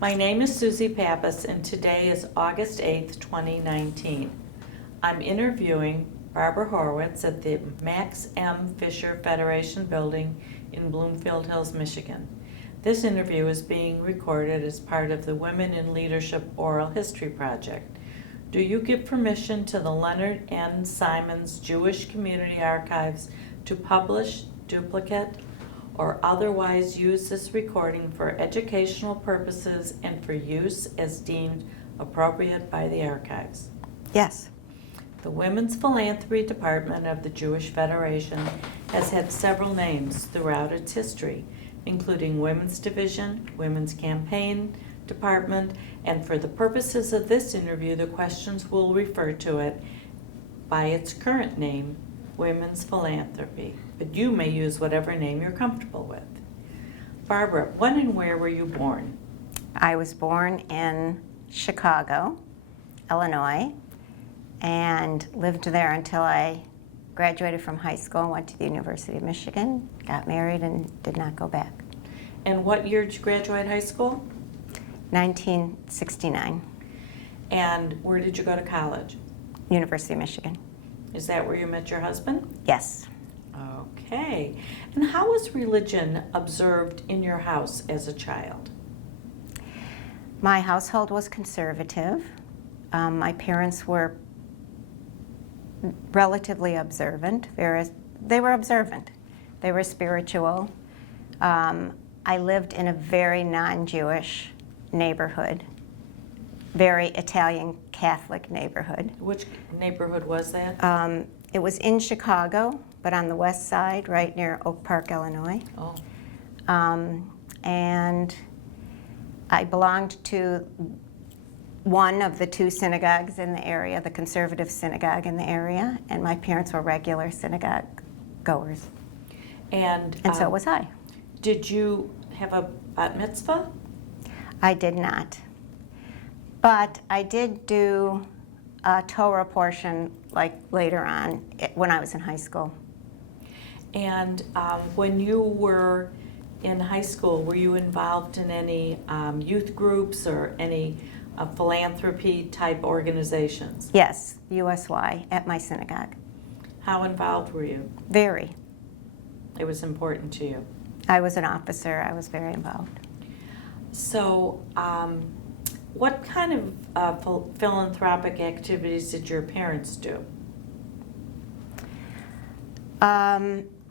My name is Susie Pappas, and today is August 8th, 2019. I'm interviewing Barbara Horowitz at the Max M. Fisher Federation Building in Bloomfield Hills, Michigan. This interview is being recorded as part of the Women in Leadership Oral History Project. Do you give permission to the Leonard N. Simons Jewish Community Archives to publish, duplicate, or otherwise use this recording for educational purposes and for use as deemed appropriate by the archives? Yes. The Women's Philanthropy Department of the Jewish Federation has had several names throughout its history, including Women's Division, Women's Campaign Department, and for the purposes of this interview, the questions will refer to it by its current name, Women's Philanthropy, but you may use whatever name you're comfortable with. Barbara, when and where were you born? I was born in Chicago, Illinois, and lived there until I graduated from high school and went to the University of Michigan, got married, and did not go back. And what year did you graduate high school? 1969, And where did you go to college? University of Michigan. Is that where you met your husband? Yes. Okay. And how was religion observed in your house as a child? My household was conservative. My parents were relatively observant. They were observant. They were spiritual. I lived in a very non-Jewish neighborhood, very Italian Catholic neighborhood. Which neighborhood was that? It was in Chicago, but on the west side, right near Oak Park, Illinois. Oh. And I belonged to one of the two synagogues in the area, the conservative synagogue in the area, and my parents were regular synagogue goers. And So was I. did you have a bat mitzvah? I did not. But I did do a Torah portion like later on when I was in high school. And when you were in high school, were you involved in any youth groups or any philanthropy type organizations? Yes, USY at my synagogue. How involved were you? Very. It was important to you. I was an officer. I was very involved. So, what kind of philanthropic activities did your parents do?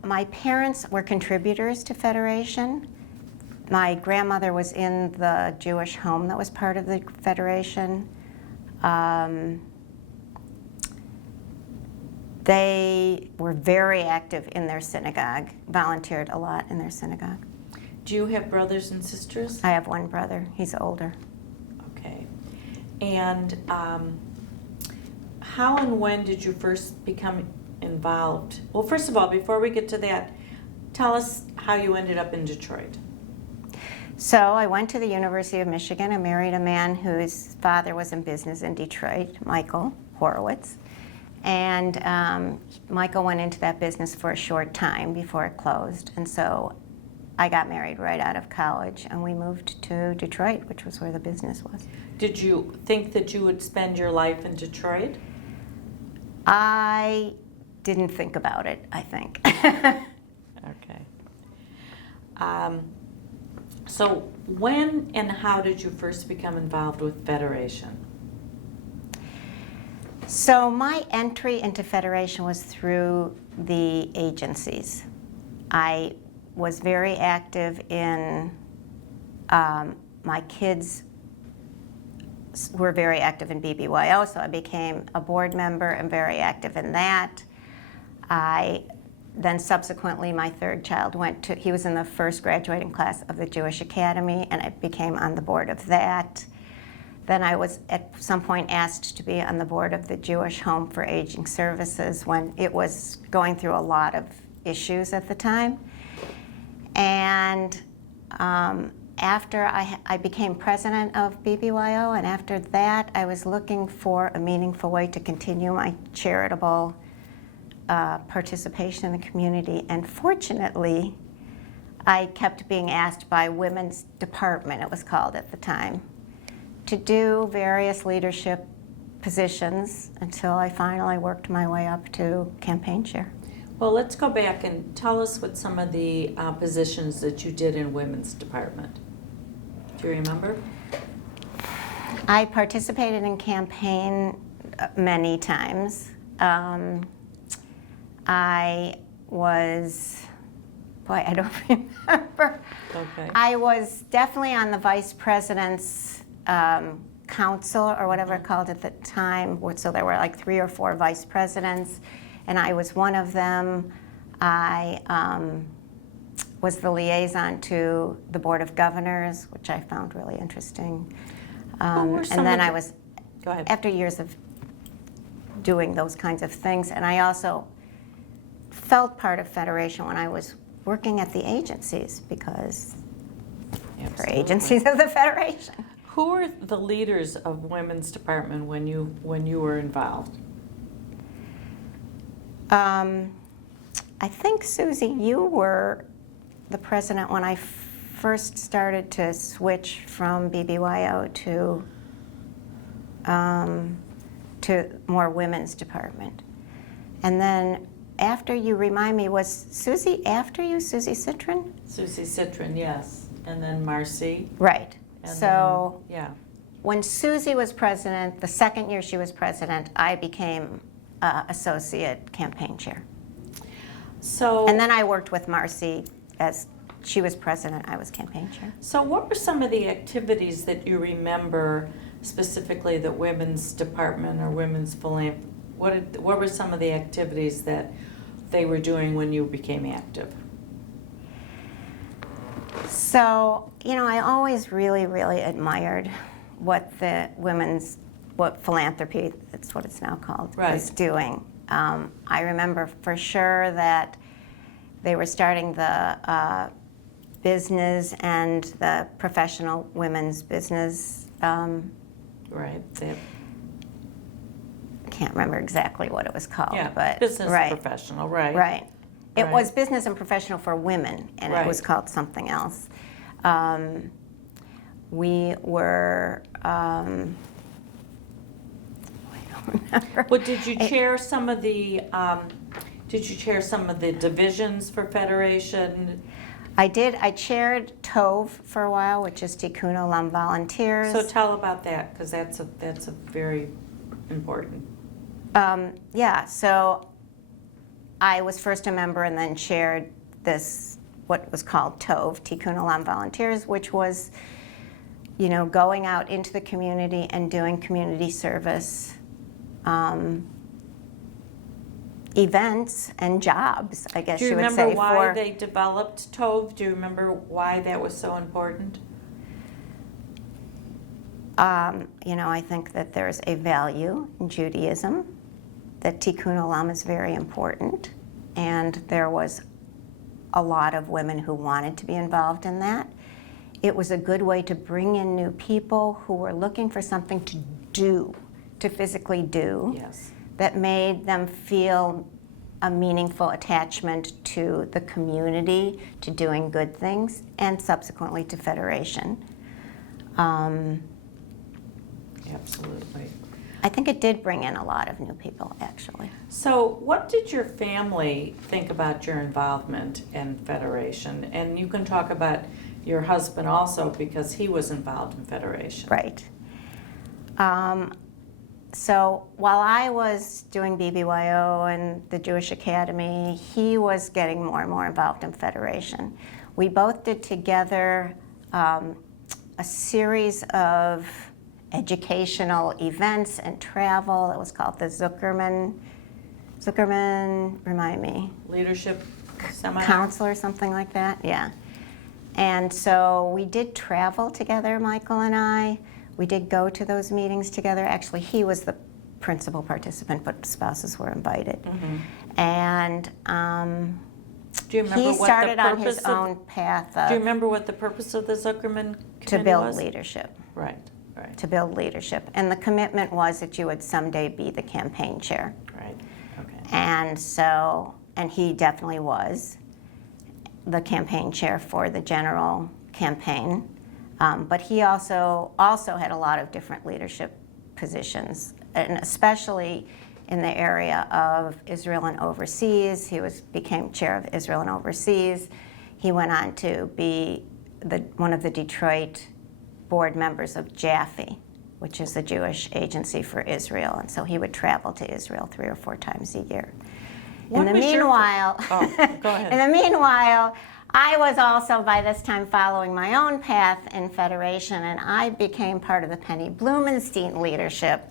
My parents were contributors to Federation. My grandmother was in the Jewish home that was part of the Federation. They were very active in their synagogue, volunteered a lot in their synagogue. Do you have brothers and sisters? I have one brother. He's older. Okay. And how and when did you first become involved? Well, first of all, before we get to that, tell us how you ended up in Detroit. So I went to the University of Michigan. I married a man whose father was in business in Detroit, Michael Horowitz. And Michael went into that business for a short time before it closed. And so I got married right out of college, and we moved to Detroit, which was where the business was. Did you think that you would spend your life in Detroit? I didn't think about it, I think. Okay. So when and how did you first become involved with Federation? So my entry into Federation was through the agencies. I was very active in, my kids were very active in BBYO, so I became a board member and very active in that. Then subsequently, my third child he was in the first graduating class of the Jewish Academy, and I became on the board of that. Then I was at some point asked to be on the board of the Jewish Home for Aging Services when it was going through a lot of issues at the time. And after I became president of BBYO, and after that I was looking for a meaningful way to continue my charitable participation in the community. And fortunately, I kept being asked by Women's Department, it was called at the time, to do various leadership positions until I finally worked my way up to campaign chair. Well, let's go back and tell us what some of the positions that you did in Women's Department. Do you remember? I participated in campaign many times. I was, boy, I don't remember. Okay. I was definitely on the vice president's council, or whatever it called at the time. So there were like 3 or 4 vice presidents, and I was one of them. I was the liaison to the Board of Governors, which I found really interesting. And then I was, Go ahead. after years of doing those kinds of things, and I also felt part of Federation when I was working at the agencies, because they're Absolutely. agencies of the Federation. Who were the leaders of Women's Department when you were involved? I think, Susie, you were the president when I first started to switch from BBYO to more Women's Department. And then after you, remind me, was Susie after you, Susie Citron? Susie Citron, yes. And then Marcy. Right. And So then, yeah. when Susie was president, the second year she was president, I became associate campaign chair. So, And then I worked with Marcy as she was president, I was campaign chair. so what were some of the activities that you remember specifically that Women's Department or Women's Philanthropy, what were some of the activities that they were doing when you became active? So, you know, I always really, really admired what what philanthropy, that's what it's now called, Right. was doing. I remember for sure that they were starting the business and the professional women's business. Right. Can't remember exactly what it was called, Yeah, but business right, and professional, right. right. It Right. was business and professional for women, and it was Right. called something else. We were. I don't remember. Well, did you chair some of the divisions for Federation? I did. I chaired TOV for a while, which is Tikkun Olam Volunteers. So tell about that, because that's a very important. Yeah, so I was first a member and then chaired this, what was called TOV, Tikkun Olam Volunteers, which was, you know, going out into the community and doing community service events and jobs, I guess Do you you would remember say. why they developed TOV? Do you remember why that was so important? You know, I think that there's a value in Judaism, that Tikkun Olam is very important, and there was a lot of women who wanted to be involved in that. It was a good way to bring in new people who were looking for something to do, to physically do, Yes. that made them feel a meaningful attachment to the community, to doing good things, and subsequently to Federation. Absolutely. I think it did bring in a lot of new people, actually. So what did your family think about your involvement in Federation? And you can talk about your husband also, because he was involved in Federation. Right. So while I was doing BBYO and the Jewish Academy, he was getting more and more involved in Federation. We both did together a series of educational events and travel. It was called the Zuckerman, remind me. Leadership seminar? Council or something like that, yeah. And so we did travel together, Michael and I. We did go to those meetings together. Actually, he was the principal participant, but spouses were invited. Mm-hmm. And Do you remember he what the started on his purpose of- own path Do you of remember what the purpose of the Zuckerman to Committee build was? leadership. Right, right, To build leadership. And the commitment was that you would someday be the campaign chair. right, okay. And so, and he definitely was. the campaign chair for the general campaign. But he also had a lot of different leadership positions, and especially in the area of Israel and overseas. He became chair of Israel and overseas. He went on to be one of the Detroit board members of JAFE, which is the Jewish Agency for Israel, and so he would travel to Israel 3 or 4 times a year. Go ahead. In the meanwhile, I was also by this time following my own path in Federation, and I became part of the Penny Blumenstein Leadership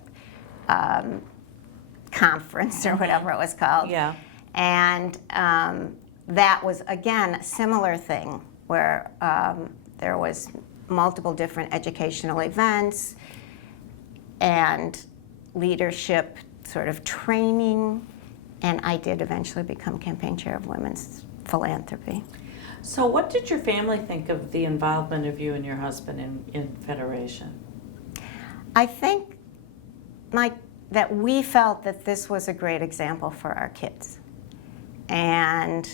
Conference, or whatever it was called. Yeah. And that was, again, a similar thing, where there was multiple different educational events and leadership sort of training, and I did eventually become campaign chair of Women's Philanthropy. So what did your family think of the involvement of you and your husband in Federation? I think that we felt that this was a great example for our kids. And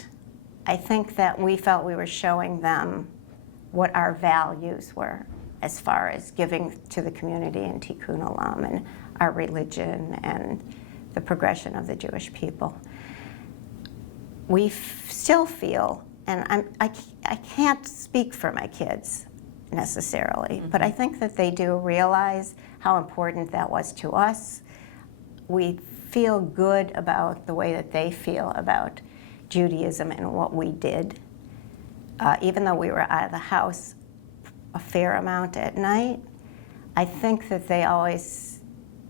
I think that we felt we were showing them what our values were as far as giving to the community in Tikkun Olam and our religion and the progression of the Jewish people. We still feel, and I can't speak for my kids necessarily, but I think that they do realize how important that was to us. We feel good about the way that they feel about Judaism and what we did. Even though we were out of the house a fair amount at night, I think that they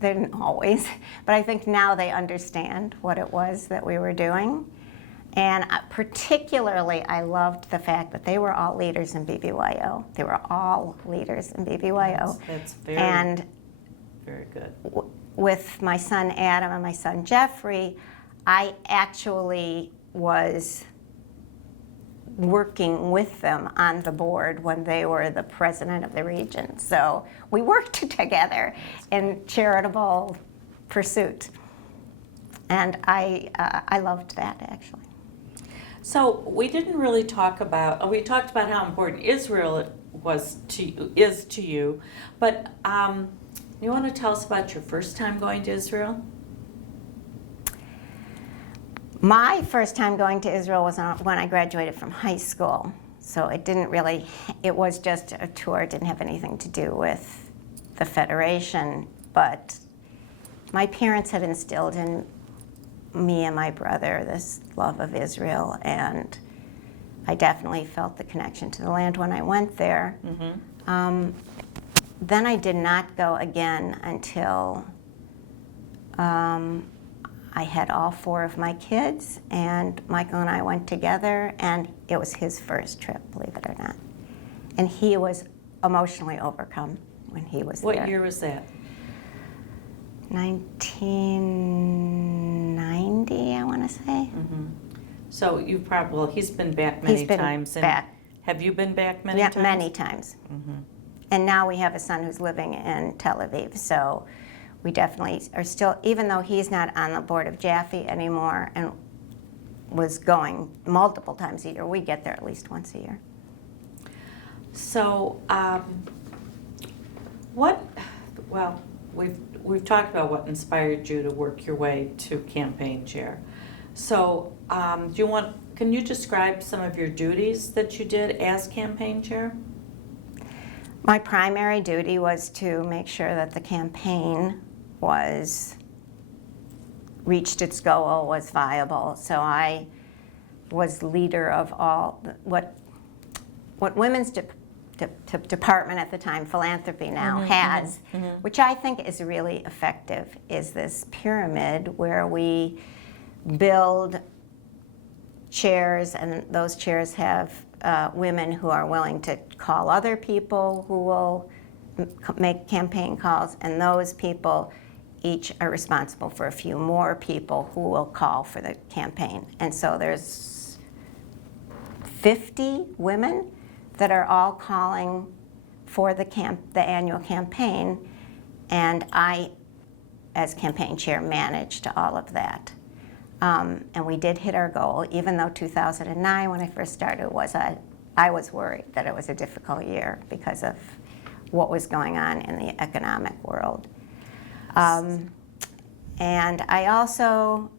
didn't always, but I think now they understand what it was that we were doing. And particularly, I loved the fact that they were all leaders in BBYO. They were all leaders in BBYO. That's very good. With my son Adam and my son Jeffrey, I actually was working with them on the board when they were the president of the region. So we worked together in charitable pursuit. And I loved that, actually. So we didn't really talk about, we talked about how important Israel is to you, but you want to tell us about your first time going to Israel? My first time going to Israel was when I graduated from high school. So it was just a tour. It didn't have anything to do with the Federation. But my parents had instilled in me and my brother this love of Israel, and I definitely felt the connection to the land when I went there. Mm-hmm. Then I did not go again until I had all 4 of my kids, and Michael and I went together, and it was his first trip, believe it or not. And he was emotionally overcome when he was there. What year was that? 1990, I want to say. Mm-hmm. So he's been back many times. He's been back. Have you been back many times? Yeah, many times. Mm-hmm. And now we have a son who's living in Tel Aviv, so we definitely are still, even though he's not on the board of JAFE anymore and was going multiple times a year, we get there at least once a year. So we've talked about what inspired you to work your way to campaign chair. So can you describe some of your duties that you did as campaign chair? My primary duty was to make sure that the campaign reached its goal, was viable. So I was leader of all what Women's Department at the time, Philanthropy now, has, which I think is really effective, is this pyramid where we build chairs, and those chairs have women who are willing to call other people who will make campaign calls, and those people each are responsible for a few more people who will call for the campaign. And so there's 50 women that are all calling for the annual campaign, and I, as campaign chair, managed all of that. And we did hit our goal, even though 2009, when I first started, I was worried that it was a difficult year because of what was going on in the economic world. And I also,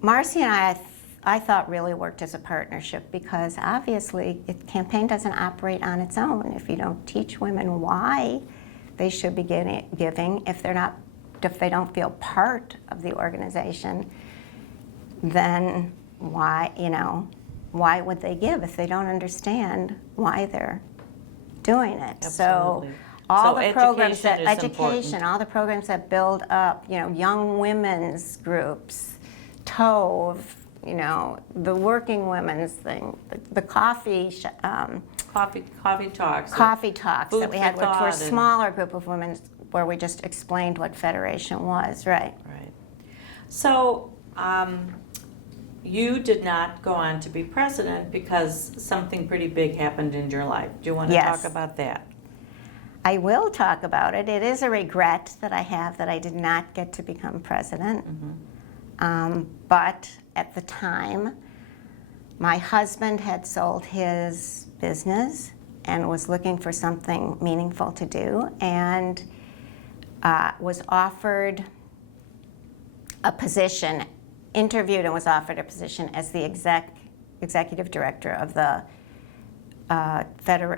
Marcy and I thought really worked as a partnership, because obviously campaign doesn't operate on its own. If you don't teach women why they should be giving, if they don't feel part of the organization, then why would they give if they don't understand why they're doing it? Absolutely. So all So the programs education is all the programs that build up, young women's groups, TOVE, the working women's thing, the coffee talks. Coffee talks Food that we for had, which were a thought and- smaller group of women where we just explained what Federation was, right? Right. So, you did not go on to be president because something pretty big happened in your life. Do you want to Yes. talk about that? I will talk about it. It is a regret that I have that I did not get to become president. But at the time, my husband had sold his business and was looking for something meaningful to do, and was offered a position, interviewed and was offered a position as the executive director of the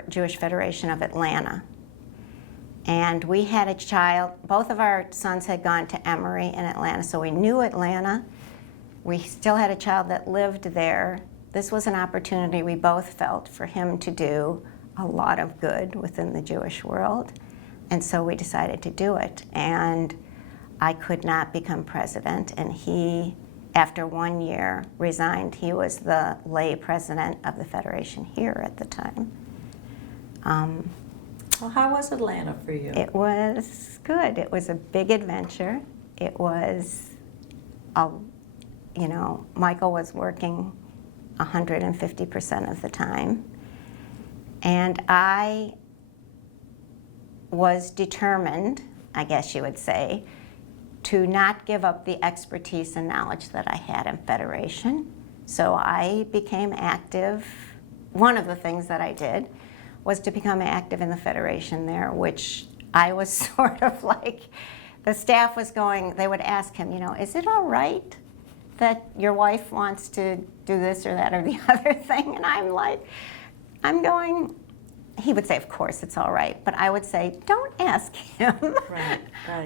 Jewish Federation of Atlanta. And we had a child, both of our sons had gone to Emory in Atlanta, so we knew Atlanta. We still had a child that lived there. This was an opportunity we both felt for him to do a lot of good within the Jewish world. And so we decided to do it. And I could not become president, and he, after 1 year, resigned. He was the lay president of the Federation here at the time. Well, how was Atlanta for you? It was good. It was a big adventure. It was, Michael was working 150% of the time. And I was determined, I guess you would say, to not give up the expertise and knowledge that I had in Federation. So I became active. One of the things that I did was to become active in the Federation there, which I was sort of like, the staff was going, they would ask him, is it all right that your wife wants to do this or that or the other thing? And I'm going, he would say, of course it's all right. But I would say, don't ask him. Right.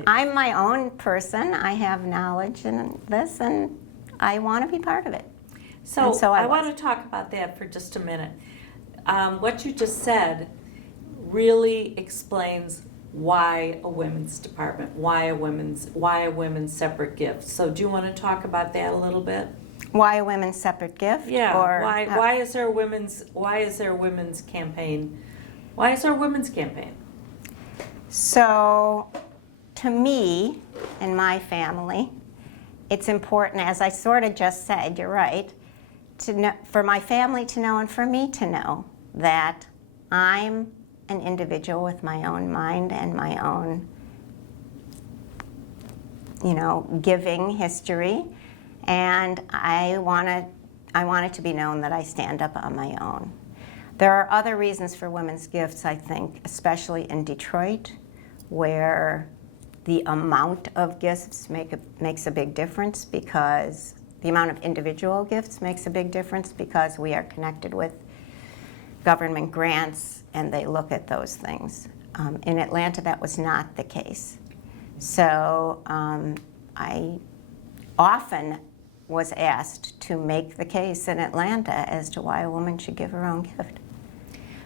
I'm my own person. I have knowledge in this, and I want to be part of it. So, And so I I want to talk about that for just a minute. What you just said really explains why a women's department, why a women's separate gift. So do you want to talk about that a little bit? Why a women's separate gift? Yeah. Or Why is there a women's campaign? Why is there a women's campaign? So, to me and my family, it's important, as I sort of just said, you're right, to know, for my family to know and for me to know that I'm an individual with my own mind and my own, giving history, and I want it to be known that I stand up on my own. There are other reasons for women's gifts, I think, especially in Detroit, where the amount of gifts makes a big difference, because the amount of individual gifts makes a big difference, because we are connected with government grants and they look at those things. In Atlanta, that was not the case. So I often was asked to make the case in Atlanta as to why a woman should give her own gift.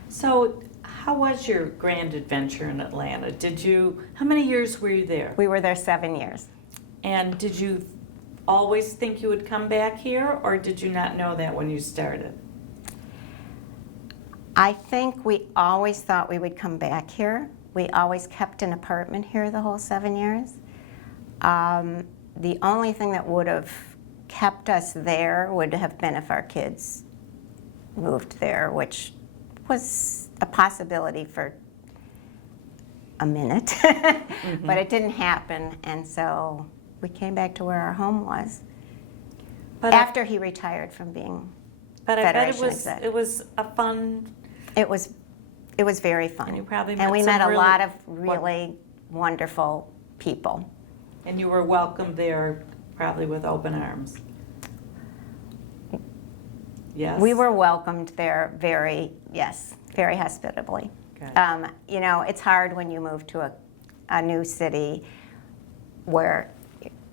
So how was your grand adventure in Atlanta? How many years were you there? We were there 7 years. And did you always think you would come back here, or did you not know that when you started? I think we always thought we would come back here. We always kept an apartment here the whole 7 years. The only thing that would have kept us there would have been if our kids moved there, which was a possibility for a minute, but it didn't happen, and so we came back to where our home was. But after he retired from being but I bet Federation it exec. was a fun. It was very fun. And you probably and met we some met a really lot of really wonderful people. And you were welcomed there probably with open arms. Yes. We were welcomed there very hospitably. Good. You know, it's hard when you move to a new city where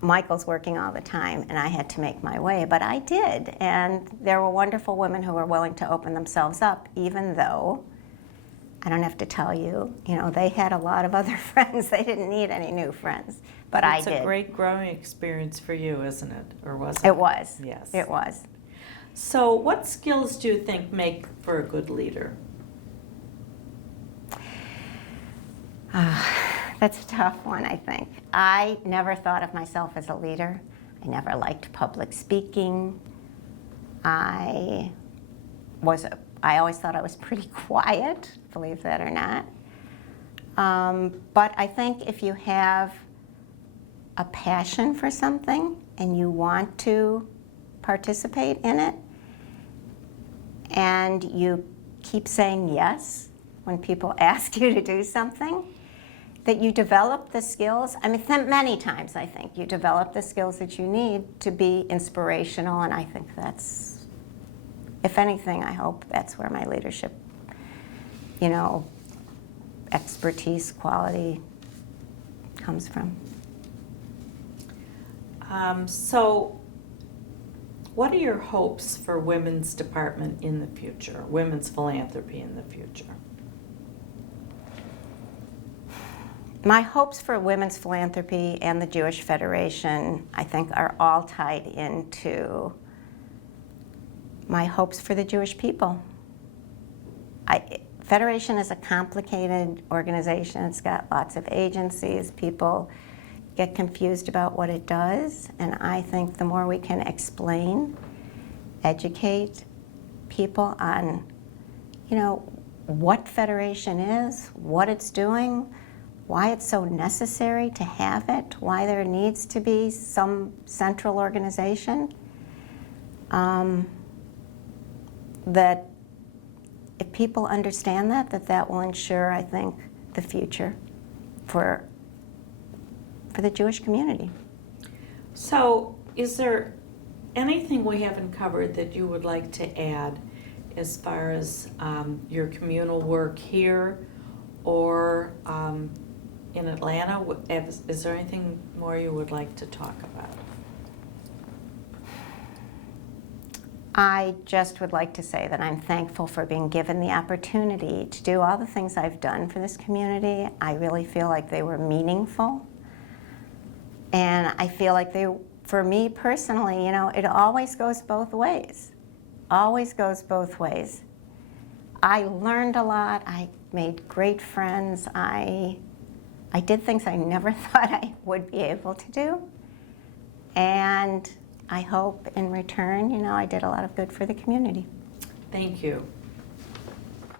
Michael's working all the time and I had to make my way, but I did. And there were wonderful women who were willing to open themselves up, even though, I don't have to tell you, you know, they had a lot of other friends. They didn't need any new friends, but I did. It's a great growing experience for you, isn't it? Or was it? It was. Yes. It was. So what skills do you think make for a good leader? That's a tough one, I think. I never thought of myself as a leader. I never liked public speaking. I always thought I was pretty quiet, believe that or not. But I think if you have a passion for something and you want to participate in it, and you keep saying yes when people ask you to do something, that you develop the skills. I mean, many times I think you develop the skills that you need to be inspirational, and I think that's, if anything, I hope that's where my leadership, you know, expertise, quality comes from. So what are your hopes for women's department in the future, women's philanthropy in the future? My hopes for women's philanthropy and the Jewish Federation, I think, are all tied into my hopes for the Jewish people. Federation is a complicated organization. It's got lots of agencies. People get confused about what it does, and I think the more we can explain, educate people on, you know, what Federation is, what it's doing, why it's so necessary to have it, why there needs to be some central organization, that if people understand that will ensure, I think, the future for the Jewish community. So is there anything we haven't covered that you would like to add as far as your communal work here or in Atlanta? Is there anything more you would like to talk about? I just would like to say that I'm thankful for being given the opportunity to do all the things I've done for this community. I really feel like they were meaningful. And I feel like they, for me personally, you know, it always goes both ways. Always goes both ways. I learned a lot. I made great friends. I did things I never thought I would be able to do. And I hope in return, you know, I did a lot of good for the community. Thank you.